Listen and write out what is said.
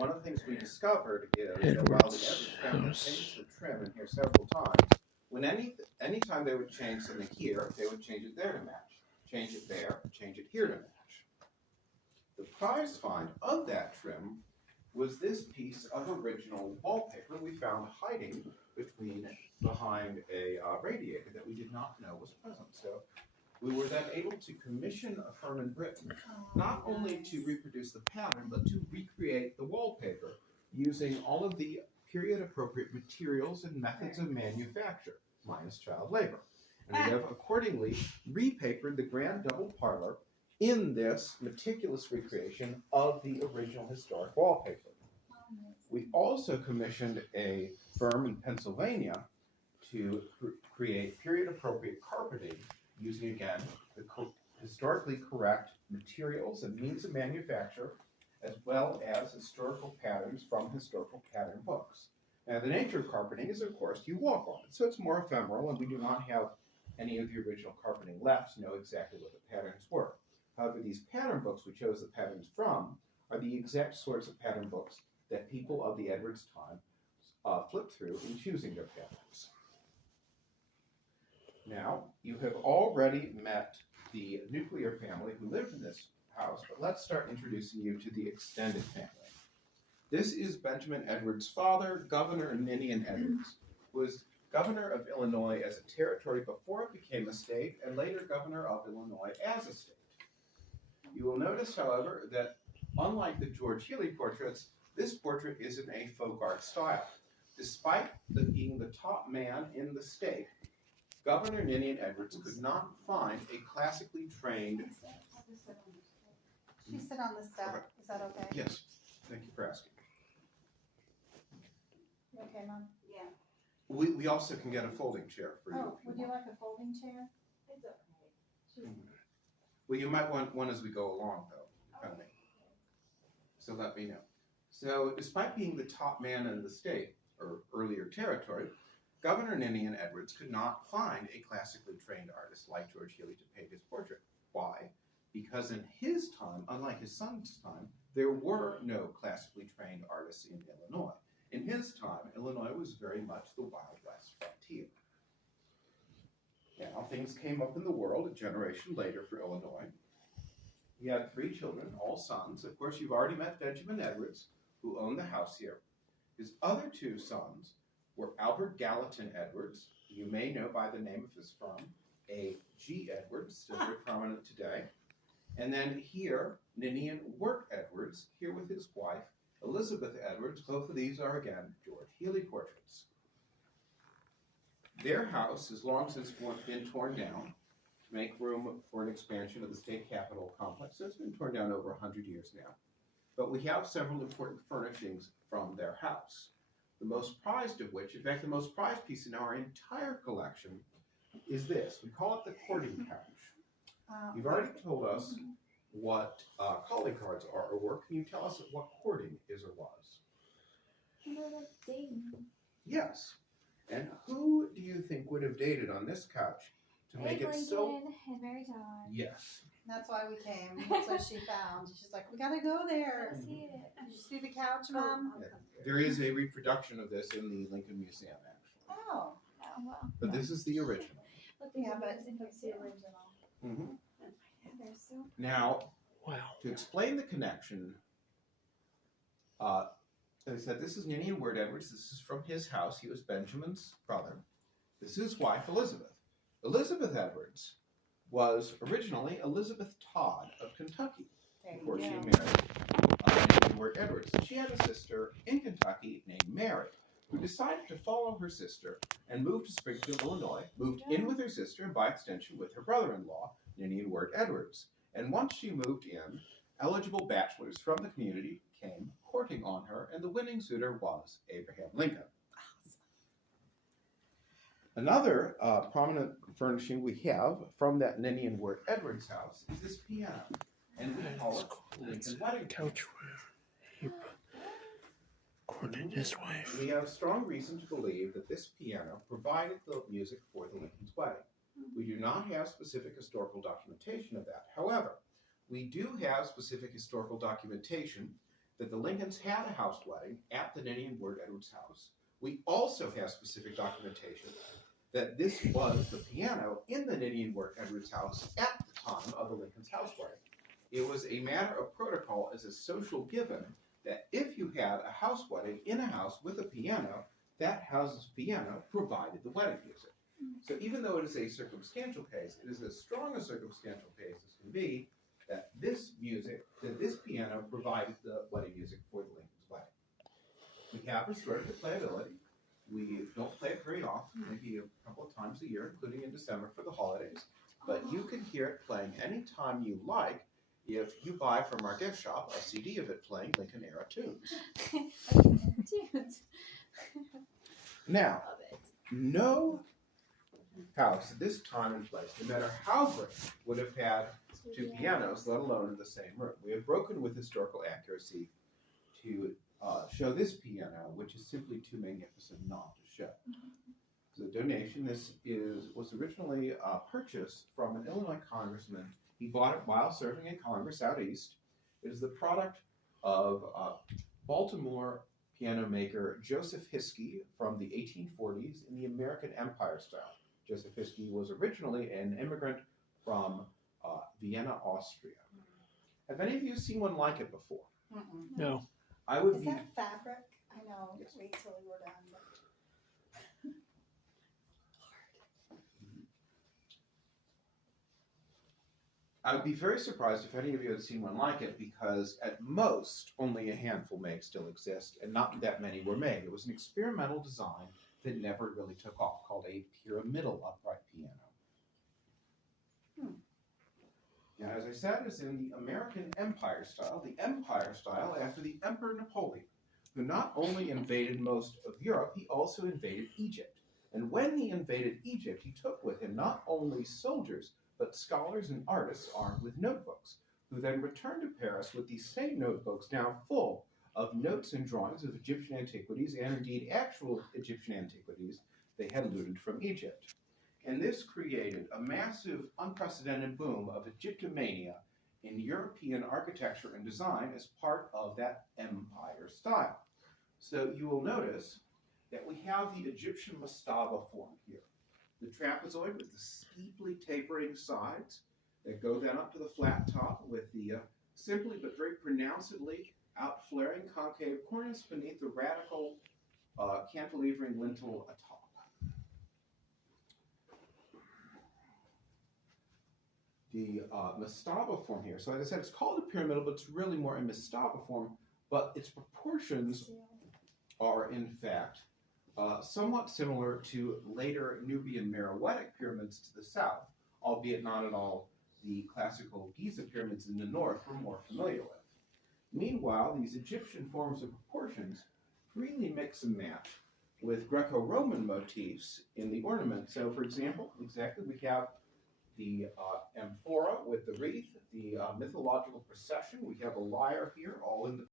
one of the things we discovered is that while the Edwards family changed the trim in here several times, when any time they would change something here, they would change it there to match. Change it there, change it here to match. The prize find of that trim was this piece of original wallpaper we found hiding behind a radiator that we did not know was present. So we were then able to commission a firm in Britain, not only to reproduce the pattern, but to recreate the wallpaper using all of the period-appropriate materials and methods of manufacture, minus child labor. And we have accordingly repapered the grand double parlor in this meticulous recreation of the original historic wallpaper. We also commissioned a firm in Pennsylvania to create period-appropriate carpeting using, again, the historically correct materials and means of manufacture, as well as historical patterns from historical pattern books. Now, the nature of carpeting is, of course, you walk on it, so it's more ephemeral, and we do not have any of the original carpeting left to know exactly what the patterns were. However, these pattern books we chose the patterns from are the exact sorts of pattern books that people of the Edwards time flipped through in choosing their patterns. Now, you have already met the nuclear family who lived in this house, but let's start introducing you to the extended family. This is Benjamin Edwards' father, Governor Ninian Edwards, who was governor of Illinois as a territory before it became a state, and later governor of Illinois as a state. You will notice, however, that unlike the George Healy portraits, this portrait is in a folk art style. Despite being the top man in the state, Governor Ninian Edwards could not find a classically trained... She sit on the step. Okay. Is that okay? Yes, thank you for asking. You okay, Mom? Yeah. We also can get a folding chair for you. Oh, if you would you want. like a folding chair? It's okay. Well, you might want one as we go along, though, Penny. So let me know. So, despite being the top man in the state, or earlier territory, Governor Ninian Edwards could not find a classically trained artist like George Healy to paint his portrait. Why? Because in his time, unlike his son's time, there were no classically trained artists in Illinois. In his time, Illinois was very much the Wild West frontier. Now, things came up in the world a generation later for Illinois. He had 3 children, all sons. Of course, you've already met Benjamin Edwards, who owned the house here. His other 2 sons were Albert Gallatin Edwards, who you may know by the name of his firm, A.G. Edwards, still very prominent today. And then here, Ninian Wirt Edwards, here with his wife, Elizabeth Edwards. Both of these are, again, George Healy portraits. Their house has long since been torn down to make room for an expansion of the state capitol complex. So it's been torn down over 100 years now. But we have several important furnishings from their house. The most prized of which, in fact, the most prized piece in our entire collection is this. We call it the courting couch. You've already told us what calling cards are or were. Can you tell us what courting is or was? Dating. Yes. And who do you think would have dated on this couch to make it so... And Mary Todd. Yes. That's why we came. That's what she found. She's like, we gotta go there. Let's see it. Did you see the couch, Mom? Yeah. There is a reproduction of this in the Lincoln Museum, actually. Oh. Oh, wow. But this is the original. Look, Yeah, there's but others in it's the here, too. original. Mm-hmm. They're so Now, Wow. to explain the connection, as I said, this is Ninian Wirt Edwards. This is from his house. He was Benjamin's brother. This is his wife, Elizabeth. Elizabeth Edwards was originally Elizabeth Todd of Kentucky There before you she go. married Ninian Wirt Edwards. She had a sister in Kentucky named Mary, who decided to follow her sister and move to Springfield, Illinois, moved in with her sister and by extension with her brother-in-law, Ninian Wirt Edwards. And once she moved in, eligible bachelors from the community came courting on her, and the winning suitor was Abraham Lincoln. Another prominent furnishing we have from that Ninian Wirt Edwards house is this piano, and we call it the Lincoln Wedding Piano. Couch where he courted his wife. We have strong reason to believe that this piano provided the music for the Lincoln's wedding. We do not have specific historical documentation of that. However, we do have specific historical documentation that the Lincolns had a house wedding at the Ninian Ward Edwards house. We also have specific documentation that this was the piano in the Ninian Ward Edwards house at the time of the Lincolns' house wedding. It was a matter of protocol as a social given that if you had a house wedding in a house with a piano, that house's piano provided the wedding music. So even though it is a circumstantial case, it is as strong a circumstantial case as can be that this piano provided the wedding music for the Lincoln's wedding. We have restored the playability. We don't play it very often, maybe a couple of times a year, including in December for the holidays. But you can hear it playing anytime you like if you buy from our gift shop a CD of it playing Lincoln era tunes. Now, Love it. no house at this time and place, no matter how great, would have had two pianos, let alone in the same room. We have broken with historical accuracy to show this piano, which is simply too magnificent not to show. So the donation, was originally purchased from an Illinois congressman. He bought it while serving in Congress out east. It is the product of Baltimore piano maker Joseph Hiskey from the 1840s in the American Empire style. Joseph Hiskey was originally an immigrant from Vienna, Austria. Have any of you seen one like it before? Mm-mm. No. I would Is be that fabric? I know. Yes. Wait till we're done. I would be very surprised if any of you had seen one like it, because at most only a handful may still exist, and not that many were made. It was an experimental design that never really took off, called a pyramidal upright piano. Now, as I said, it's in the American Empire style, after the Emperor Napoleon, who not only invaded most of Europe, he also invaded Egypt. And when he invaded Egypt, he took with him not only soldiers, but scholars and artists armed with notebooks, who then returned to Paris with these same notebooks now full of notes and drawings of Egyptian antiquities, and indeed actual Egyptian antiquities they had looted from Egypt. And this created a massive, unprecedented boom of Egyptomania in European architecture and design as part of that empire style. So you will notice that we have the Egyptian mastaba form here. The trapezoid with the steeply tapering sides that go then up to the flat top with the simply but very pronouncedly out-flaring concave cornice beneath the radical cantilevering lintel atop. The mastaba form here, so like I said, it's called a pyramidal, but it's really more a mastaba form, but its proportions are in fact somewhat similar to later Nubian Meroitic pyramids to the south, albeit not at all the classical Giza pyramids in the north we're more familiar with. Meanwhile, these Egyptian forms of proportions freely mix and match with Greco-Roman motifs in the ornament. So, for example, we have the amphora with the wreath, the mythological procession. We have a lyre here, all in the